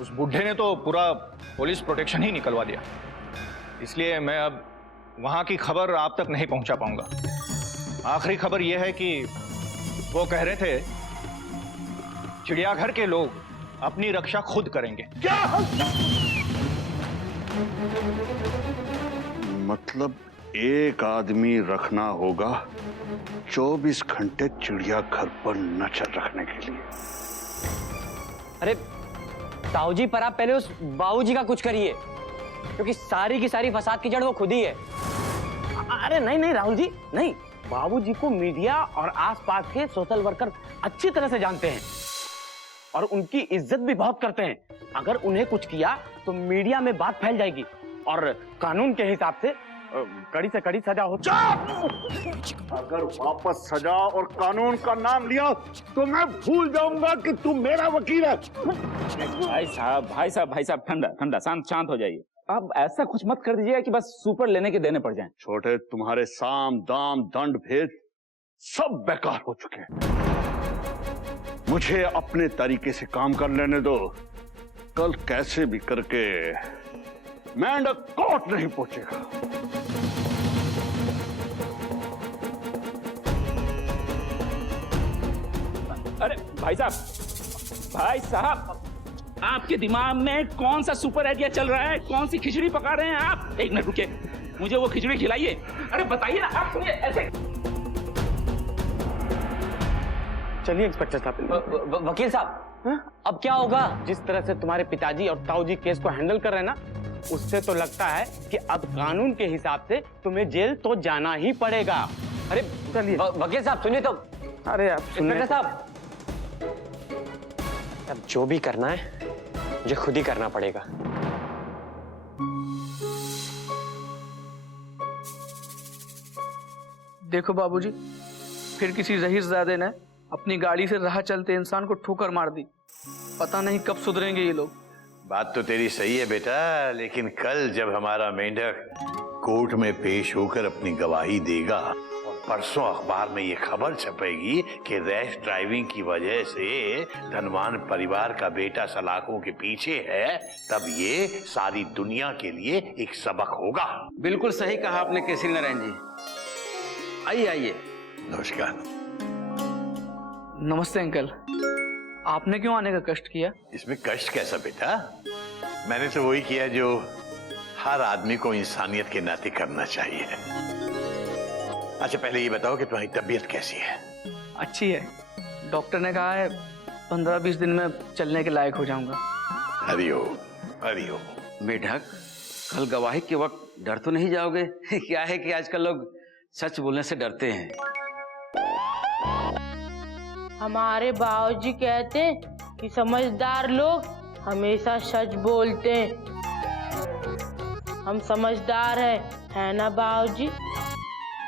उस बुढ़े ने तो पूरा पुलिस प्रोटेक्शन ही निकलवा दिया, इसलिए मैं अब वहां की खबर आप तक नहीं पहुंचा पाऊंगा। आखिरी खबर यह है कि वो कह रहे थे चिड़ियाघर के लोग अपनी रक्षा खुद करेंगे। क्या? मतलब एक आदमी रखना होगा 24 घंटे चिड़ियाघर पर नजर रखने के लिए। अरे ताऊ जी, पर आप पहले उस बाबूजी का कुछ करिए, क्योंकि सारी की सारी फसाद की जड़ वो खुद ही है। अरे नहीं नहीं राहुल जी, नहीं, बाबूजी को मीडिया और आसपास के सोशल वर्कर अच्छी तरह से जानते हैं और उनकी इज्जत भी बहुत करते हैं। अगर उन्हें कुछ किया तो मीडिया में बात फैल जाएगी और कानून के हिसाब से कड़ी से कड़ी सजा हो। अगर वापस सजा और कानून का नाम लिया तो मैं भूल जाऊंगा कि तू मेरा वकील है। भाई साहब, ठंडा ठंडा, शांत हो जाइए। आप ऐसा कुछ मत कर दीजिएगा कि बस सुपर लेने के देने पड़ जाएं। छोटे, तुम्हारे साम दाम दंड भेद सब बेकार हो चुके हैं। मुझे अपने तरीके से काम कर लेने दो। कल कैसे भी करके मेंढक कोर्ट नहीं पहुंचेगा। अरे भाई साहब, आपके दिमाग में कौन सा सुपर आइडिया चल रहा है? कौन सी खिचड़ी पका रहे हैं आप? एक मिनट रुकिए, मुझे वो खिचड़ी खिलाइए। अरे बताइए ना, आप सुनिए ऐसे। चलिए इंस्पेक्टर साहब। वकील साहब, अब क्या होगा? जिस तरह से तुम्हारे पिताजी और ताऊ जी केस को हैंडल कर रहे हैं ना, उससे तो लगता है कि अब कानून के हिसाब से तुम्हें जेल तो जाना ही पड़ेगा। अरे चलिए वकील साहब सुनिए तो। अरे आप इंस्पेक्टर साहब, अब जो भी करना है मुझे खुद ही करना पड़ेगा। देखो बाबूजी, फिर किसी रहीसजादे ने अपनी गाड़ी से राह चलते इंसान को ठोकर मार दी। पता नहीं कब सुधरेंगे ये लोग। बात तो तेरी सही है बेटा, लेकिन कल जब हमारा मेंढक कोर्ट में पेश होकर अपनी गवाही देगा और परसों अखबार में ये खबर छपेगी कि रैश ड्राइविंग की वजह से धनवान परिवार का बेटा सलाखों के पीछे है, तब ये सारी दुनिया के लिए एक सबक होगा। बिल्कुल सही कहा आपने केसरी नारायण जी। आइए आइए। नमस्कार। नमस्ते अंकल, आपने क्यों आने का कष्ट किया? इसमें कष्ट कैसा बेटा? मैंने तो वही किया जो हर आदमी को इंसानियत के नाते करना चाहिए। अच्छा पहले ये बताओ कि तुम्हारी तबीयत कैसी है? अच्छी है, डॉक्टर ने कहा है 15-20 दिन में चलने के लायक हो जाऊंगा। हरिओम हरिओम। मेढक, कल गवाही के वक्त डर तो नहीं जाओगे? क्या है कि आजकल लोग सच बोलने से डरते हैं। हमारे बाबूजी कहते हैं कि समझदार लोग हमेशा सच बोलते हैं। हम समझदार है ना बाबूजी?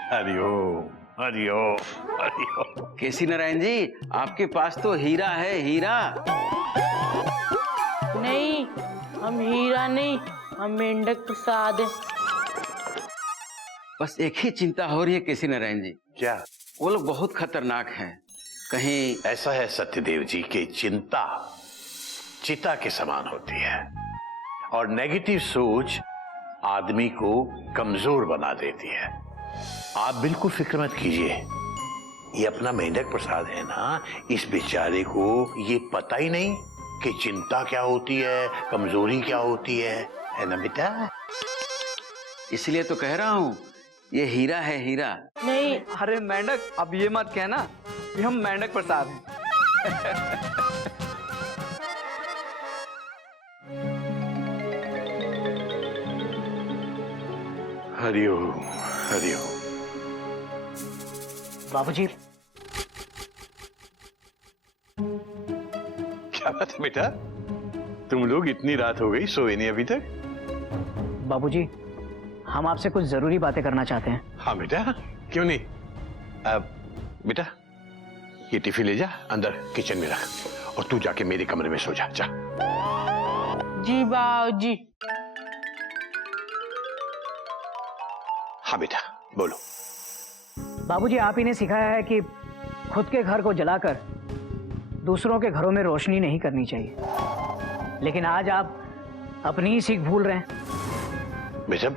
हरिओम हरिओम हरिओम। केसरी नारायण जी, आपके पास तो हीरा है, हीरा। नहीं, हम हीरा नहीं, हम मेंढक प्रसाद है। बस एक ही चिंता हो रही है केसरी नारायण जी। क्या? वो लोग बहुत खतरनाक हैं। कहीं ऐसा है सत्यदेव जी की चिंता चिता के समान होती है और नेगेटिव सोच आदमी को कमजोर बना देती है। आप बिल्कुल फिक्र मत कीजिए, ये अपना मेंढक प्रसाद है ना, इस बेचारे को ये पता ही नहीं कि चिंता क्या होती है, कमजोरी क्या होती है ना बेटा? इसलिए तो कह रहा हूँ, ये हीरा है, हीरा। नहीं। अरे मेंढक, अब ये मत कहना कि हम मेंढक प्रसाद हैं। हरिओम हरिओम। बाबूजी, क्या बात है बेटा, तुम लोग इतनी रात हो गई सोए नहीं अभी तक? बाबूजी, हम आपसे कुछ जरूरी बातें करना चाहते हैं। हाँ बेटा, क्यों नहीं। बेटा ये टिफिन ले जा, अंदर किचन में रख और तू जाके मेरे कमरे में सो जा। जा। जी बाबूजी। हाँ बेटा बोलो। बाबूजी, आप ही ने सिखाया है कि खुद के घर को जलाकर दूसरों के घरों में रोशनी नहीं करनी चाहिए, लेकिन आज आप अपनी ही सीख भूल रहे हैं। बेटा,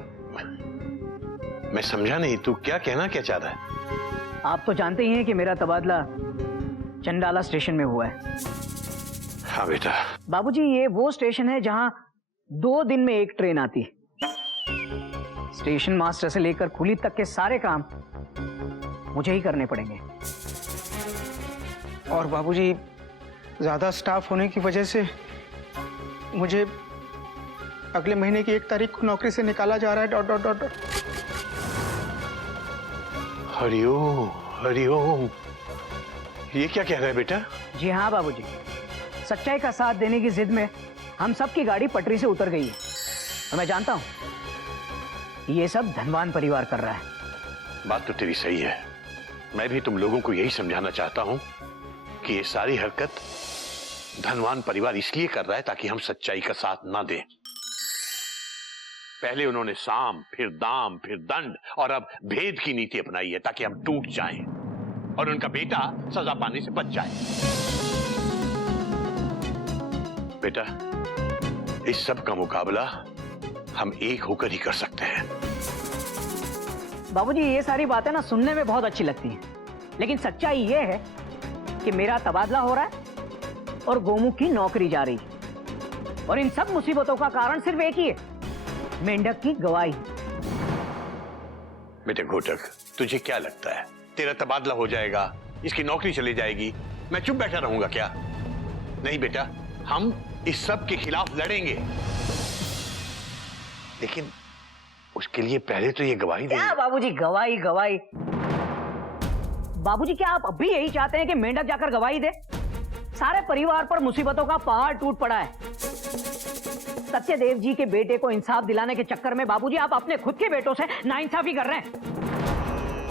मैं समझा नहीं, तू क्या कहना क्या चाह रहा है? आप तो जानते ही हैं कि मेरा तबादला चंडाला स्टेशन में हुआ है। हाँ बेटा। बाबूजी, ये वो स्टेशन है जहां 2 दिन में एक ट्रेन आती है। स्टेशन मास्टर से लेकर कुली तक के सारे काम मुझे ही करने पड़ेंगे। और बाबूजी, ज्यादा स्टाफ होने की वजह से मुझे अगले महीने की 1 तारीख को नौकरी से निकाला जा रहा है। Dot dot dot dot. Hariom Hariom, ये क्या कह रहा है बेटा? जी हाँ बाबूजी, सच्चाई का साथ देने की जिद में हम सबकी गाड़ी पटरी से उतर गई है। और मैं जानता हूं ये सब धनवान परिवार कर रहा है। बात तो तेरी सही है। मैं भी तुम लोगों को यही समझाना चाहता हूं कि ये सारी हरकत धनवान परिवार इसलिए कर रहा है ताकि हम सच्चाई का साथ ना दें। पहले उन्होंने साम, फिर दाम, फिर दंड और अब भेद की नीति अपनाई है ताकि हम टूट जाएं और उनका बेटा सजा पाने से बच जाए। बेटा, इस सब का मुकाबला हम एक होकर ही कर सकते हैं। बाबूजी, ये सारी बातें ना सुनने में बहुत अच्छी लगती हैं, लेकिन सच्चाई ये है कि मेरा तबादला हो रहा है और गोमुख की नौकरी जा रही है। और इन सब मुसीबतों का कारण सिर्फ एक ही है, मेंढक की गवाही। बेटे घोटक, तुझे क्या लगता है तेरा तबादला हो जाएगा, इसकी नौकरी चली जाएगी, मैं चुप बैठा रहूंगा क्या? नहीं बेटा, हम इस सब के खिलाफ लड़ेंगे, लेकिन उसके लिए पहले तो ये गवाही क्या देंगे। बाबूजी गवाही गवाही? बाबूजी, क्या आप अब भी यही चाहते हैं कि मेंढक जाकर गवाही दे? सारे परिवार पर मुसीबतों का पहाड़ टूट पड़ा है। सत्यदेव जी के बेटे को इंसाफ दिलाने के चक्कर में बाबूजी आप अपने खुद के बेटों से नाइंसाफी कर रहे हैं।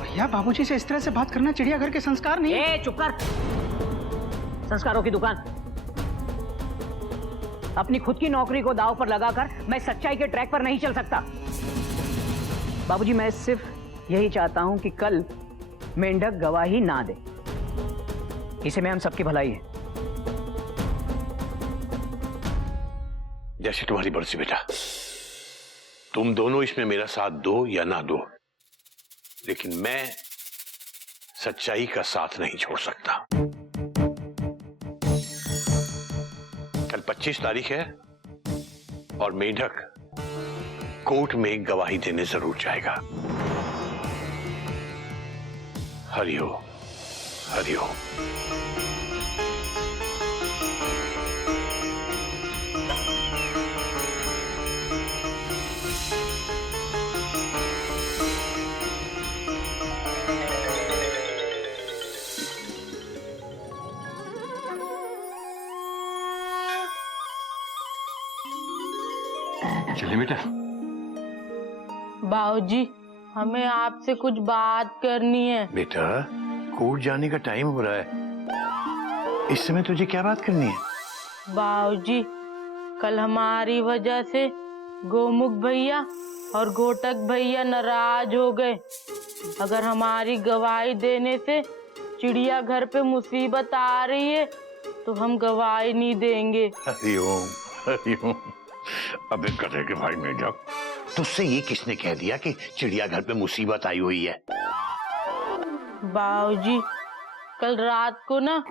भैया, बाबूजी से इस तरह से बात करना चिड़ियाघर के संस्कार नहीं है। चुप कर। संस्कारों की दुकान। अपनी खुद की नौकरी को दांव पर लगाकर मैं सच्चाई के ट्रैक पर नहीं चल सकता। बाबूजी, मैं सिर्फ यही चाहता हूं कि कल मेंढक गवाही ना दे। इसे में हम सबकी भलाई है। जैसे तुम्हारी मर्जी बेटा, तुम दोनों इसमें मेरा साथ दो या ना दो, लेकिन मैं सच्चाई का साथ नहीं छोड़ सकता। कल 25 तारीख है और मेंढक कोर्ट में गवाही देने जरूर जाएगा। हरिओम हरिओम। चलिए बेटा। बाबूजी, हमें आपसे कुछ बात करनी है। बेटा, कोर्ट जाने का टाइम हो रहा है, इस समय तुझे क्या बात करनी है? बाबूजी, कल हमारी वजह से गोमुख भैया और घोटक भैया नाराज हो गए। अगर हमारी गवाही देने से चिड़ियाघर पे मुसीबत आ रही है तो हम गवाही नहीं देंगे। हरिओम हरिओम। अबे गधे के भाई मेंढक, तुझसे ये किसने कह दिया कि चिड़ियाघर पे मुसीबत आई हुई है? बाबूजी, कल रात को ना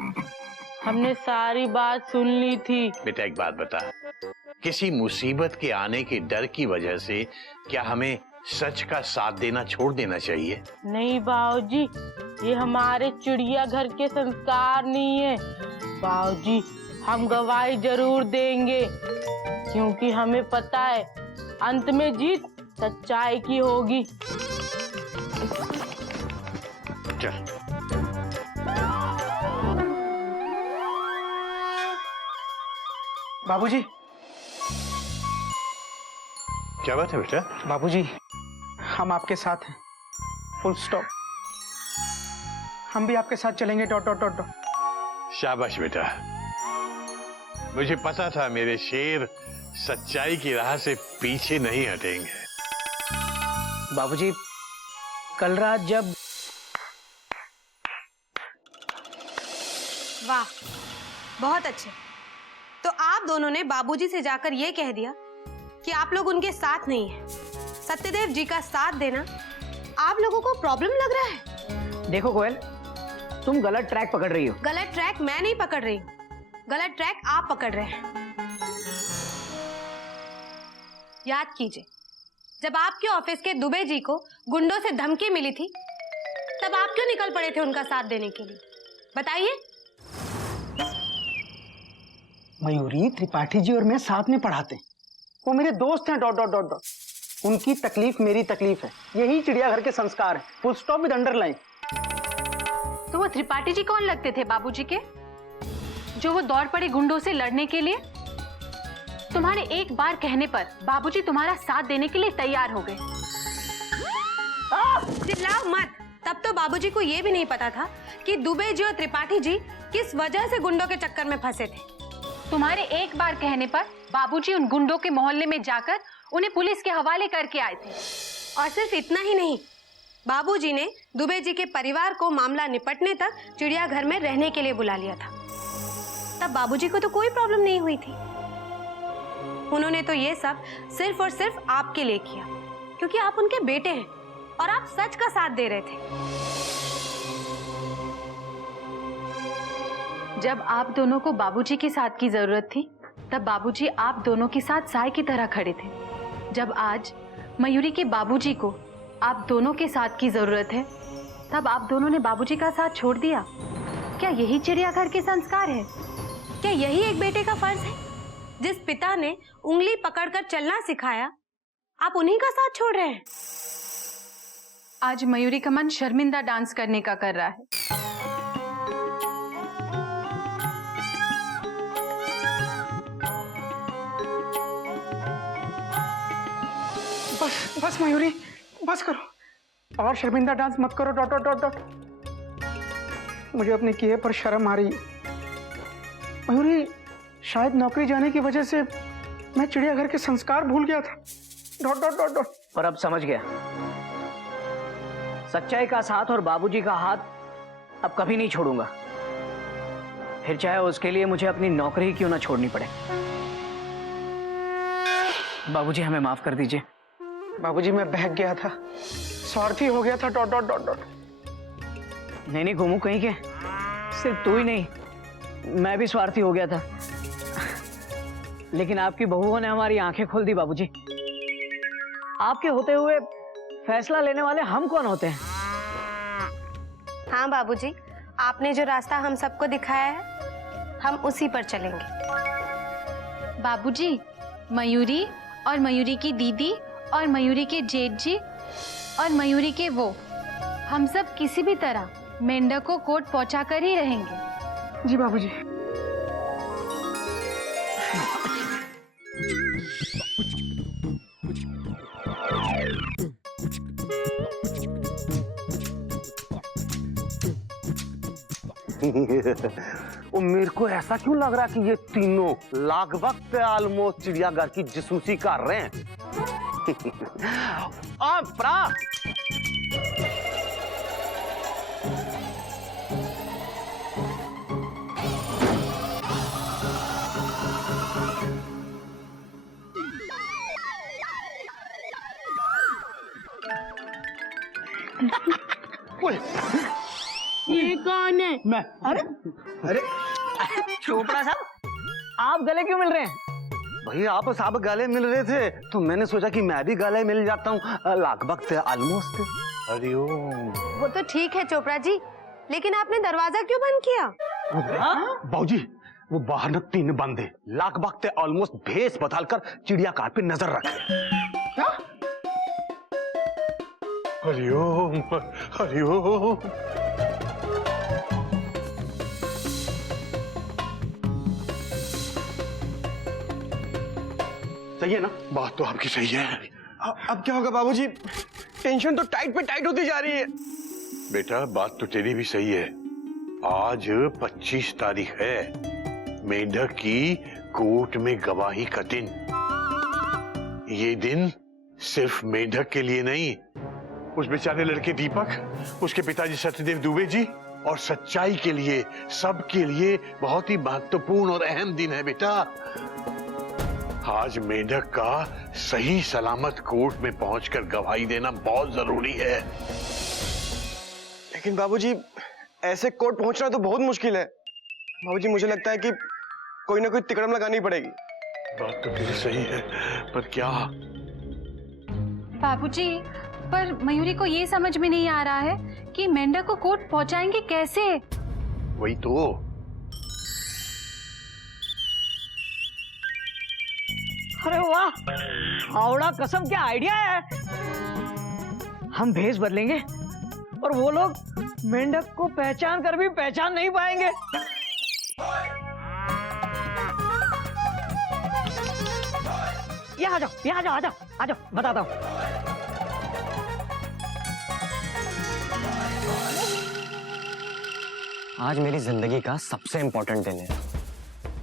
हमने सारी बात सुन ली थी। बेटा एक बात बता, किसी मुसीबत के आने के डर की वजह से क्या हमें सच का साथ देना छोड़ देना चाहिए? नहीं बाबूजी, ये हमारे चिड़ियाघर के संस्कार नहीं है। बाबूजी, हम गवाही जरूर देंगे क्योंकि हमें पता है अंत में जीत सच्चाई की होगी। चल। बाबूजी। क्या बात है बेटा? बाबूजी, हम आपके साथ हैं, फुल स्टॉप। हम भी आपके साथ चलेंगे। Dot dot dot dot. शाबाश बेटा, मुझे पता था मेरे शेर सच्चाई की राह से पीछे नहीं हटेंगे। बाबूजी, कल रात जब वाह, बहुत अच्छे। तो आप आप दोनों ने बाबूजी से जाकर यह कह दिया कि आप लोग उनके साथ नहीं हैं। सत्यदेव जी का साथ देना आप लोगों को प्रॉब्लम लग रहा है? देखो कोयल, तुम गलत ट्रैक पकड़ रही हो। गलत ट्रैक मैं नहीं पकड़ रही हूँ, गलत ट्रैक आप पकड़ रहे हैं। याद कीजिए, जब आपके ऑफिस के दुबे जी को गुंडों से धमकी मिली थी, तब आप क्यों निकल पड़े थे उनका साथ देने के लिए? बताइए। मयूरी, त्रिपाठी जी और मैं साथ में पढ़ाते हैं, वो मेरे दोस्त हैं, डॉट डॉट डॉट डॉट। उनकी तकलीफ मेरी तकलीफ है, यही चिड़ियाघर के संस्कार है, फुल स्टॉप विद अंडरलाइन। तो वो त्रिपाठी जी कौन लगते थे बाबूजी के, जो वो दौड़ पड़े गुंडों से लड़ने के लिए? तुम्हारे एक बार कहने पर बाबूजी तुम्हारा साथ देने के लिए तैयार हो गए। चिल्लाओ मत। तब तो बाबूजी को ये भी नहीं पता था कि दुबे जी और त्रिपाठी जी किस वजह से गुंडों के चक्कर में फंसे थे। तुम्हारे एक बार कहने पर बाबूजी उन गुंडों के मोहल्ले में जाकर उन्हें पुलिस के हवाले करके आए थे। और सिर्फ इतना ही नहीं, बाबूजी ने दुबे जी के परिवार को मामला निपटने तक चिड़ियाघर में रहने के लिए बुला लिया था। तब बाबूजी को तो कोई प्रॉब्लम नहीं हुई थी। उन्होंने तो ये सब सिर्फ और सिर्फ आपके लिए किया, क्योंकि आप उनके बेटे हैं और आप सच का साथ दे रहे थे। जब आप दोनों को बाबूजी के साथ की जरूरत थी, तब बाबूजी आप दोनों के साथ साय की तरह खड़े थे। जब आज मयूरी के बाबूजी को आप दोनों के साथ की जरूरत है, तब आप दोनों ने बाबूजी का साथ छोड़ दिया। क्या यही चिड़ियाघर के संस्कार है? क्या यही एक बेटे का फर्ज है? जिस पिता ने उंगली पकड़कर चलना सिखाया, आप उन्हीं का साथ छोड़ रहे हैं। आज मयूरी का मन शर्मिंदा डांस करने का कर रहा है। बस बस मयूरी, बस करो, और शर्मिंदा डांस मत करो, डॉट डॉट डॉट डॉट। मुझे अपने किए पर शर्म आ रही है। मयूरी, शायद नौकरी जाने की वजह से मैं चिड़ियाघर के संस्कार भूल गया था, डॉट डॉट डॉट डॉट। पर अब समझ गया, सच्चाई का साथ और बाबूजी का हाथ अब कभी नहीं छोड़ूंगा, फिर चाहे उसके लिए मुझे अपनी नौकरी क्यों ना छोड़नी पड़े। बाबूजी, हमें माफ कर दीजिए। बाबूजी, मैं बहक गया था, स्वार्थी हो गया था, डॉट डॉट डॉट डॉट। नहीं नहीं घूमू कहीं के, सिर्फ तू ही नहीं, मैं भी स्वार्थी हो गया था। लेकिन आपकी बहुओं ने हमारी आंखें खोल दी बाबूजी। आपके होते हुए फैसला लेने वाले हम कौन होते हैं? हाँ बाबूजी, आपने जो रास्ता हम सबको दिखाया है, हम उसी पर चलेंगे। बाबूजी, मयूरी और मयूरी की दीदी और मयूरी के जेठ जी और मयूरी के वो, हम सब किसी भी तरह मेंढक को कोर्ट पहुंचा कर ही रहेंगे। जी बाबूजी। वो मेरे को ऐसा क्यों लग रहा कि ये तीनों लगभग ऑलमोस्ट चिड़ियाघर की जासूसी कर रहे हैं। ये कौन है? मैं। अरे अरे चोपड़ा साहब, आप गले क्यों मिल रहे हैं? भैया, आप सब गले मिल रहे थे तो मैंने सोचा कि मैं भी गले मिल जाता हूँ, लगभग ऑलमोस्ट। हरिओम। वो तो ठीक है चोपड़ा जी, लेकिन आपने दरवाजा क्यों बंद किया? बाबूजी, वो बाहर न तीन बंदे लगभग ऑलमोस्ट भेस बदलकर चिड़ियाघर पे नजर रखे। क्या? हरिओम हरिओम। सही है ना? बात तो आपकी सही है। अब क्या होगा बाबूजी? टेंशन तो टाइट पे टाइट होती जा रही है। बेटा, बात तो तेरी भी सही है। आज 25 तारीख है, मेंढक की कोर्ट में गवाही का दिन। ये दिन सिर्फ मेंढक के लिए नहीं, उस बेचारे लड़के दीपक, उसके पिताजी सत्यदेव दुबे जी और सच्चाई के लिए, सबके लिए बहुत ही महत्वपूर्ण और अहम दिन है बेटा। आज मेंढक का सही सलामत कोर्ट में पहुंचकर गवाही देना बहुत जरूरी है। लेकिन बाबूजी, ऐसे कोर्ट पहुंचना तो बहुत मुश्किल है। बाबूजी, मुझे लगता है कि कोई ना कोई तिकड़म लगानी पड़ेगी। बात तो तेरी सही है, पर क्या? बाबूजी, पर मयूरी को ये समझ में नहीं आ रहा है कि मेंढक को कोर्ट पहुंचाएंगे कैसे। वही तो। अरे वाह, हावड़ा कसम क्या आइडिया है। हम भेष बदलेंगे और वो लोग मेंढक को पहचान कर भी पहचान नहीं पाएंगे। यहाँ आ जाओ, यहाँ आ जाओ, आ जाओ, आ जाओ, बताता हूँ। आज मेरी जिंदगी का सबसे इम्पोर्टेंट दिन है।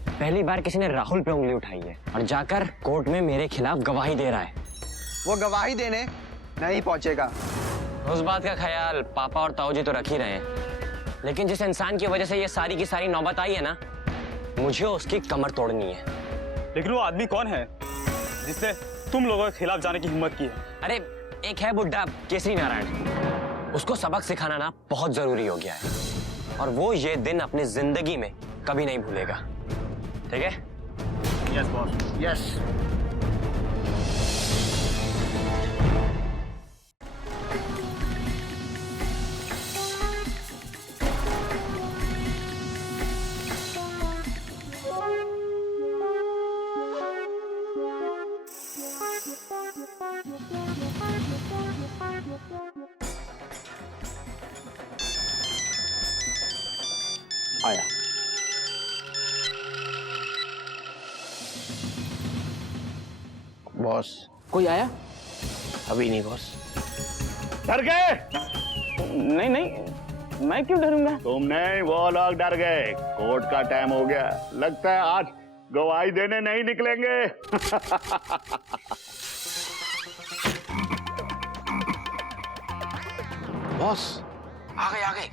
पहली बार किसी ने राहुल पे उंगली उठाई है और जाकर कोर्ट में मेरे खिलाफ गवाही दे रहा है। वो गवाही देने नहीं पहुंचेगा। उस बात का ख्याल पापा और ताऊजी तो रख ही रहे हैं, लेकिन जिस इंसान की वजह से ये सारी की सारी नौबत आई है ना, मुझे उसकी कमर तोड़नी है। लेकिन वो आदमी कौन है जिसने तुम लोगों के खिलाफ जाने की हिम्मत की है? अरे एक है बुड्ढा केसरी नारायण, उसको सबक सिखाना ना बहुत जरूरी हो गया है और वो ये दिन अपनी जिंदगी में कभी नहीं भूलेगा। ठीक है? Yes boss, yes. आया। बॉस, कोई आया? अभी नहीं बॉस। डर गए? नहीं नहीं, मैं क्यों डरूंगा? तुम नहीं, वो लोग डर गए। कोर्ट का टाइम हो गया, लगता है आज गवाही देने नहीं निकलेंगे। बॉस, आ गए, आ गए।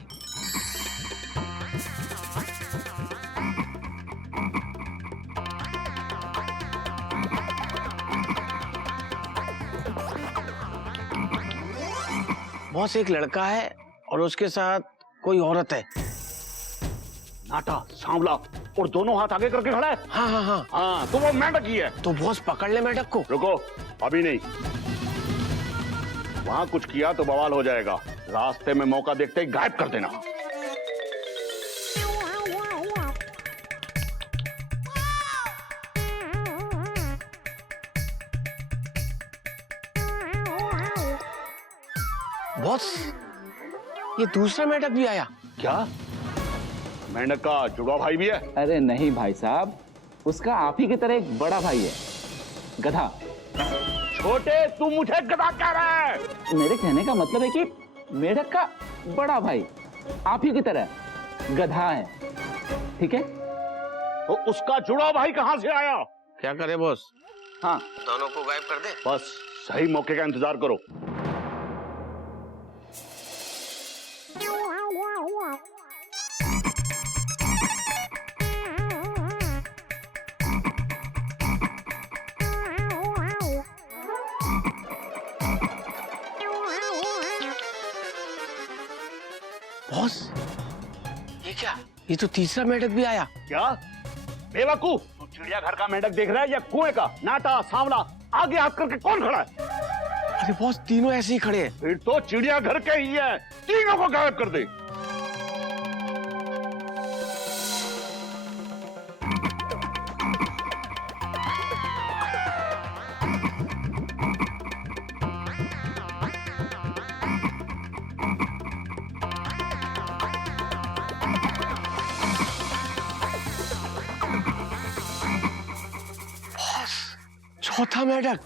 बॉस, एक लड़का है और उसके साथ कोई औरत है। नाटा, सांवला और दोनों हाथ आगे करके खड़ा है। हाँ हाँ हाँ हाँ, तो वो मेंढक ही है। तो बॉस पकड़ ले मेंढक को। रुको, अभी नहीं। वहां कुछ किया तो बवाल हो जाएगा। रास्ते में मौका देखते ही गायब कर देना। बॉस, ये दूसरा मेंढक भी आया। क्या? मेंढक का जुड़वा भाई भी है? अरे नहीं भाई साहब, उसका आप ही की तरह एक बड़ा भाई है, गधा। छोटे, तू मुझे गधा कह रहा है? मेरे कहने का मतलब है कि मेढक का बड़ा भाई आप ही की तरह गधा है, ठीक है? तो उसका जुड़वा भाई कहां से आया? क्या करे बॉस? हाँ, दोनों को गायब कर दे। बस सही मौके का इंतजार करो। बॉस, ये क्या? ये तो तीसरा मेंढक भी आया। क्या बेवकूफ, तू चिड़ियाघर का मेंढक देख रहा है या कुएं का? नाटा, सांवला, आगे हाथ करके कौन खड़ा है? अरे बॉस, तीनों ऐसे ही खड़े हैं। फिर तो चिड़ियाघर के ही है। तीनों को गायब कर दे। चौथा मेंढक।